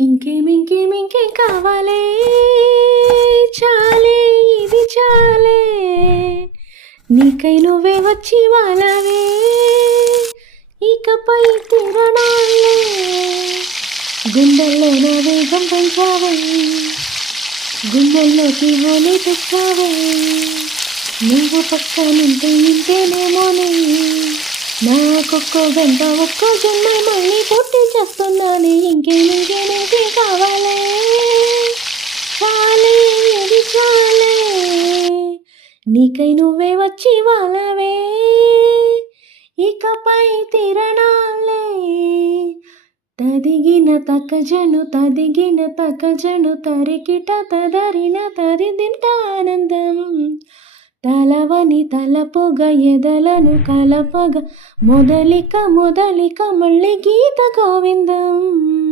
ఇంకేం కావాలే చాలే ఇది చాలే నీకై నువ్వే వచ్చి వాలవే ఇకపై తిరణాలే గుండెల్లో నా వేగం పెంచావే గుండెల్లోకి హోలీ తెచ్చావే నువ్వు పక్కనుంటే ఇంతేనేమోనే నాకొక్కో గంట ఒక్కో జన్మ మళ్ళీ పూర్తి చేస్తున్నానే ఇంకేం కావాలే చాలే ఇది చాలే నీకై నువ్వే వచ్చి వాలవే ఇకపై తిరణాలే తదిగిన తకజను తరికిట తదరిన తరిదింట ఆనందం తలవని తలపుగ ఎదలను కలపగ మొదలిక మళ్ళీ గీత గోవిందం.